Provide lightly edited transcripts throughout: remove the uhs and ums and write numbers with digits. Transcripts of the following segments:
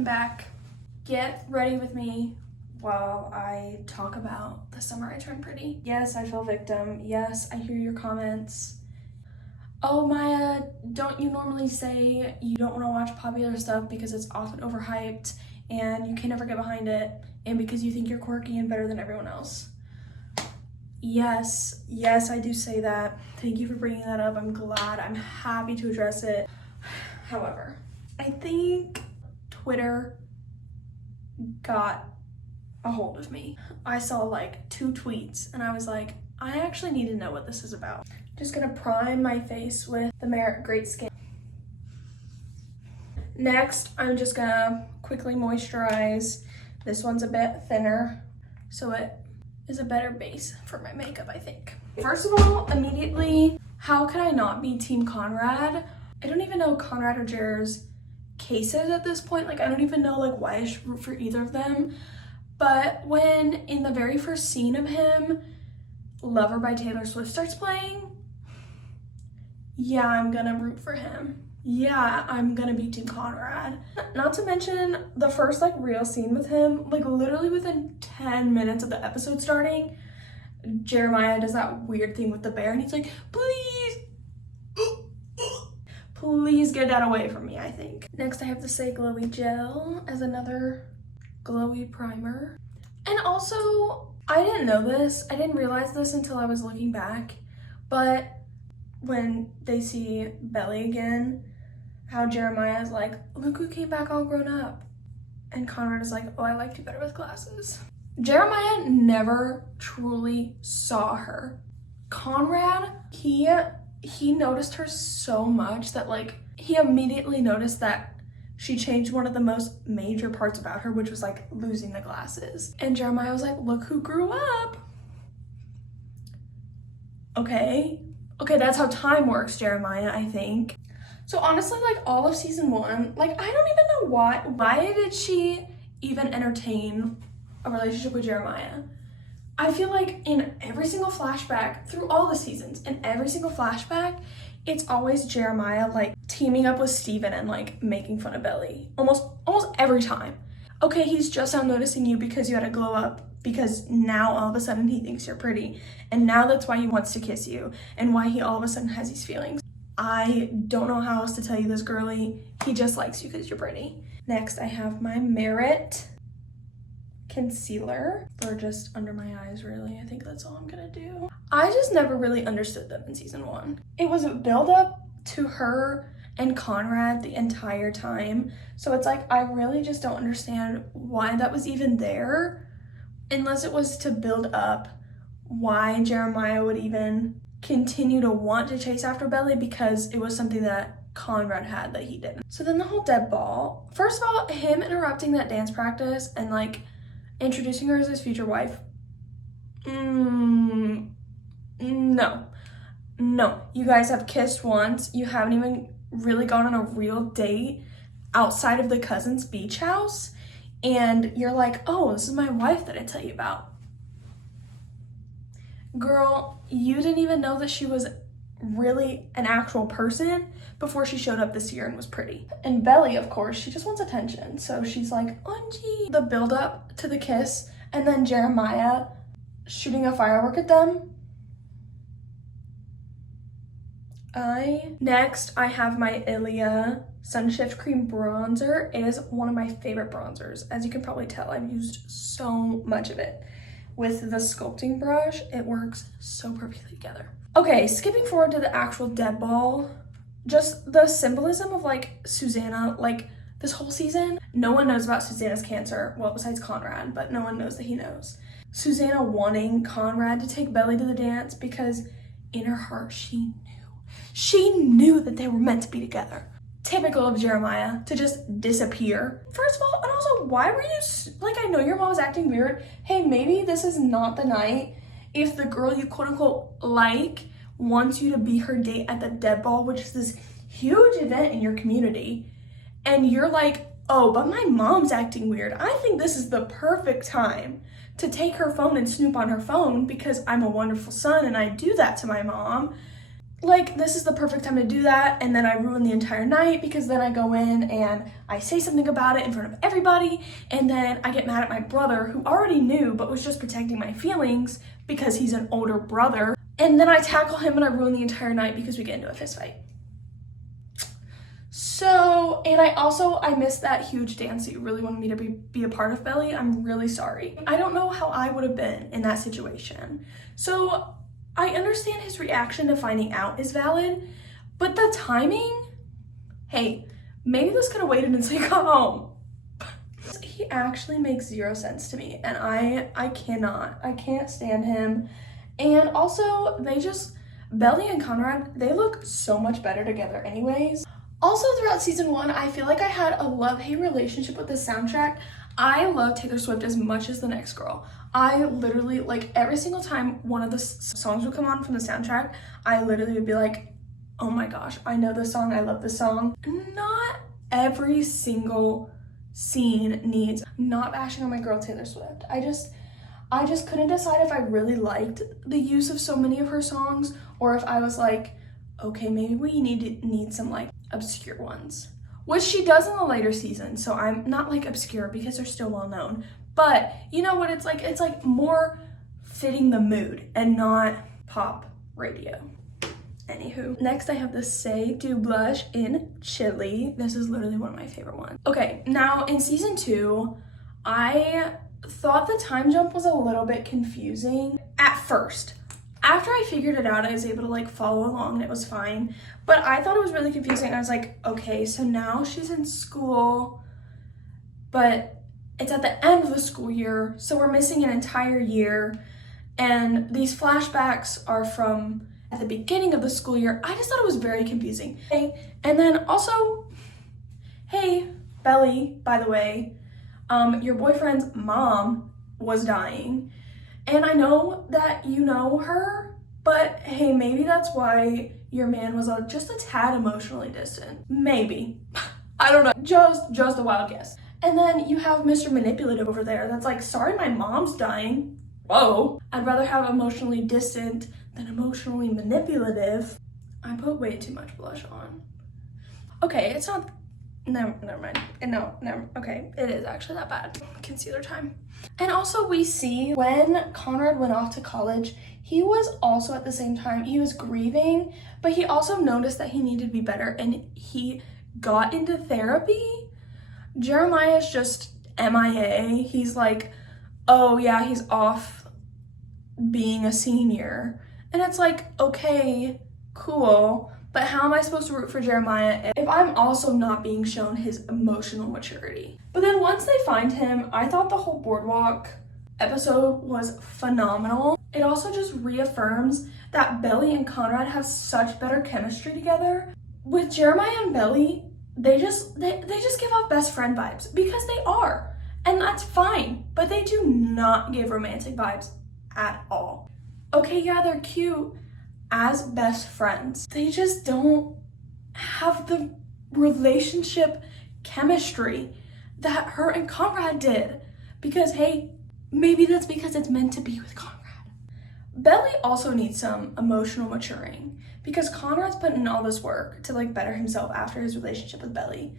I'm back. Get ready with me while I talk about the summer I turned pretty. Yes, I fell victim. Yes, I hear your comments. Oh, Maya, don't you normally say you don't want to watch popular stuff because it's often overhyped and you can never get behind it, and because you think you're quirky and better than everyone else? Yes, I do say that. Thank you for bringing that up. I'm glad. I'm happy to address it. However, I think Twitter got a hold of me. I saw like 2 tweets and I was like, I actually need to know what this is about. Just gonna prime my face with the Merit Great Skin. Next, I'm just gonna quickly moisturize. This one's a bit thinner, so it is a better base for my makeup, I think. First of all, immediately, how could I not be Team Conrad? I don't even know Conrad or Jer's cases at this point. Like, I don't even know like why I should root for either of them. But when in the very first scene of him, Lover by Taylor Swift starts playing, yeah, I'm gonna root for him. Yeah, I'm gonna be Team Conrad. Not to mention the first like real scene with him, like literally within 10 minutes of the episode starting, Jeremiah does that weird thing with the bear and he's like, please get that away from me, I think. Next, I have the Say Glowy Gel as another glowy primer. And also, I didn't know this, I didn't realize this until I was looking back, but when they see Belly again, how Jeremiah is like, look who came back all grown up. And Conrad is like, oh, I liked you better with glasses. Jeremiah never truly saw her. Conrad, he noticed her so much that like, he immediately noticed that she changed one of the most major parts about her, which was like losing the glasses. And Jeremiah was like, look who grew up. Okay, that's how time works, Jeremiah, I think. So honestly, like all of season 1, like I don't even know why did she even entertain a relationship with Jeremiah? I feel like in every single flashback through all the seasons, in every single flashback, it's always Jeremiah like teaming up with Steven and like making fun of Belly. Almost every time. Okay, he's just now noticing you because you had a glow up, because now all of a sudden he thinks you're pretty, and now that's why he wants to kiss you, and why he all of a sudden has these feelings. I don't know how else to tell you this, girly. He just likes you because you're pretty. Next, I have my Merit concealer for just under my eyes, really. I think that's all I'm gonna do. I just never really understood them in season 1. It was a build up to her and Conrad the entire time. So it's like, I really just don't understand why that was even there, unless it was to build up why Jeremiah would even continue to want to chase after Belly, because it was something that Conrad had that he didn't. So then the whole dead ball. First of all, him interrupting that dance practice and like introducing her as his future wife. No. You guys have kissed once. You haven't even really gone on a real date outside of the cousin's beach house. And you're like, oh, this is my wife that I tell you about. Girl, you didn't even know that she was really an actual person before she showed up this year and was pretty. And Belly, of course, she just wants attention. So she's like, Unji. The build up to the kiss, and then Jeremiah shooting a firework at them. Next, I have my Ilia Sunshift Cream Bronzer. It is one of my favorite bronzers. As you can probably tell, I've used so much of it. With the sculpting brush, it works so perfectly together. Okay, skipping forward to the actual dead ball, just the symbolism of like Susanna, like this whole season, no one knows about Susanna's cancer, well, besides Conrad, but no one knows that he knows. Susanna wanting Conrad to take Belly to the dance because in her heart, she knew that they were meant to be together. Typical of Jeremiah to just disappear. First of all, and also, why were you, like, I know your mom was acting weird. Hey, maybe this is not the night if the girl you quote unquote like wants you to be her date at the dead ball, which is this huge event in your community. And you're like, oh, but my mom's acting weird. I think this is the perfect time to take her phone and snoop on her phone because I'm a wonderful son and I do that to my mom. like, this is the perfect time to do that, and then I ruin the entire night because then I go in and I say something about it in front of everybody, and then I get mad at my brother, who already knew but was just protecting my feelings because he's an older brother, and then I tackle him and I ruin the entire night because we get into a fist fight. So, and I missed that huge dance that you really wanted me to be a part of, Belly. I'm really sorry. I don't know how I would have been in that situation. So I understand his reaction to finding out is valid, but the timing, hey, maybe this could have waited until you got home. He actually makes zero sense to me, and I can't stand him. And also, Belly and Conrad, they look so much better together anyways. Also, throughout season 1, I feel like I had a love-hate relationship with the soundtrack. I love Taylor Swift as much as the next girl. I literally, like, every single time one of the songs would come on from the soundtrack, I literally would be like, oh my gosh, I know this song, I love this song. Not every single scene needs, not bashing on my girl Taylor Swift. I just couldn't decide if I really liked the use of so many of her songs, or if I was like, okay, maybe we need some, like, obscure ones, which she does in the later seasons. So I'm not like obscure because they're still well known, but you know what it's like more fitting the mood and not pop radio. Anywho, next I have the Say Do Blush in Chili. This is literally one of my favorite ones. Okay, now in season 2, I thought the time jump was a little bit confusing at first. After I figured it out, I was able to like follow along and it was fine. But I thought it was really confusing. I was like, okay, so now she's in school, but it's at the end of the school year, so we're missing an entire year. And these flashbacks are from at the beginning of the school year. I just thought it was very confusing. And then also, hey, Belly, by the way, your boyfriend's mom was dying. And I know that you know her, but hey, maybe that's why your man was just a tad emotionally distant. Maybe. I don't know. Just a wild guess. And then you have Mr. Manipulative over there that's like, sorry, my mom's dying. Whoa. I'd rather have emotionally distant than emotionally manipulative. I put way too much blush on. Okay, it's not, no, never mind. No, never, okay, it is actually that bad. Concealer time. And also we see when Conrad went off to college, he was also at the same time, he was grieving, but he also noticed that he needed to be better and he got into therapy. Jeremiah's just MIA. He's like, oh yeah, he's off being a senior. And it's like, okay, cool, but how am I supposed to root for Jeremiah if I'm also not being shown his emotional maturity? But then once they find him, I thought the whole Boardwalk episode was phenomenal. It also just reaffirms that Belly and Conrad have such better chemistry together. With Jeremiah and Belly, they just give off best friend vibes because they are, and that's fine, but they do not give romantic vibes at all. Okay, yeah, they're cute as best friends. They just don't have the relationship chemistry that her and Conrad did. Because, hey, maybe that's because it's meant to be with Conrad. Belly also needs some emotional maturing because Conrad's put in all this work to like better himself after his relationship with Belly.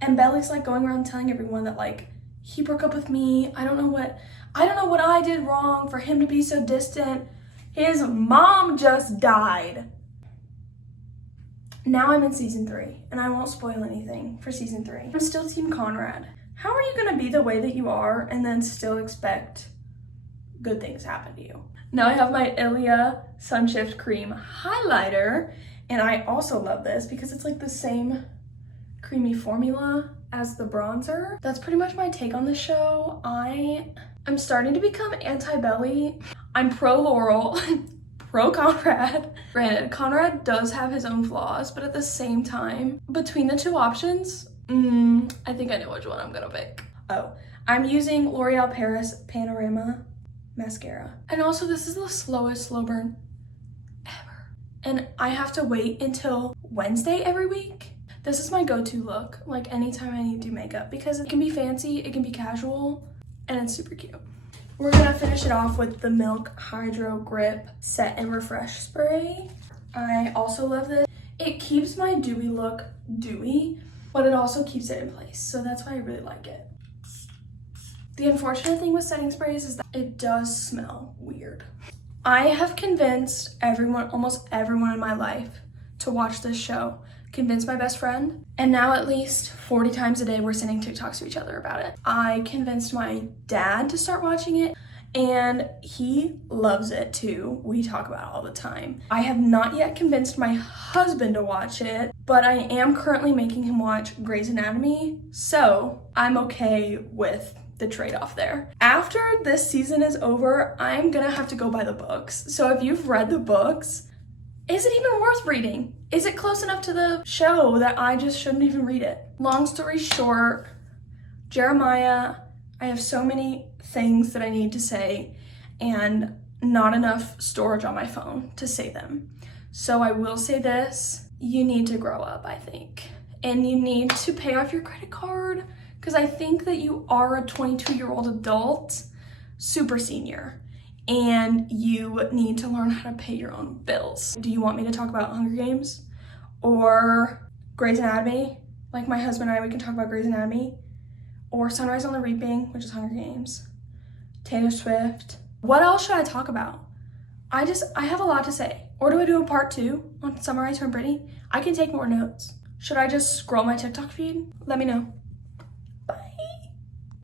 And Belly's like going around telling everyone that like he broke up with me. I don't know what I did wrong for him to be so distant. His mom just died. Now I'm in season 3 and I won't spoil anything for season 3. I'm still Team Conrad. How are you gonna be the way that you are and then still expect good things happen to you? Now I have my Ilia Sunshift Cream highlighter, and I also love this because it's like the same creamy formula as the bronzer. That's pretty much my take on the show. I'm starting to become anti-Belly. I'm pro Laurel, pro Conrad. Granted, Conrad does have his own flaws, but at the same time, between the two options, I think I know which one I'm gonna pick. Oh, I'm using L'Oreal Paris Panorama mascara. And also this is the slowest slow burn ever. And I have to wait until Wednesday every week. This is my go-to look, like anytime I need to do makeup, because it can be fancy, it can be casual, and it's super cute. We're gonna finish it off with the Milk Hydro Grip Set and Refresh Spray. I also love this. It keeps my dewy look dewy, but it also keeps it in place. So that's why I really like it. The unfortunate thing with setting sprays is that it does smell weird. I have convinced everyone, almost everyone in my life, to watch this show. Convinced my best friend, and now at least 40 times a day we're sending TikToks to each other about it. I convinced my dad to start watching it, and he loves it too. We talk about it all the time. I have not yet convinced my husband to watch it, but I am currently making him watch Grey's Anatomy, so I'm okay with the trade-off there. After this season is over, I'm gonna have to go by the books. So if you've read the books, is it even worth reading? Is it close enough to the show that I just shouldn't even read it? Long story short, Jeremiah, I have so many things that I need to say and not enough storage on my phone to say them. So I will say this, you need to grow up, I think. And you need to pay off your credit card, because I think that you are a 22-year-old adult, super senior, and you need to learn how to pay your own bills. Do you want me to talk about Hunger Games or Grey's Anatomy? Like my husband and I, we can talk about Grey's Anatomy, or Sunrise on the Reaping, which is Hunger Games, Taylor Swift. What else should I talk about? I have a lot to say. Or do I do a part 2 on Summarize from Brittany? I can take more notes. Should I just scroll my TikTok feed? Let me know.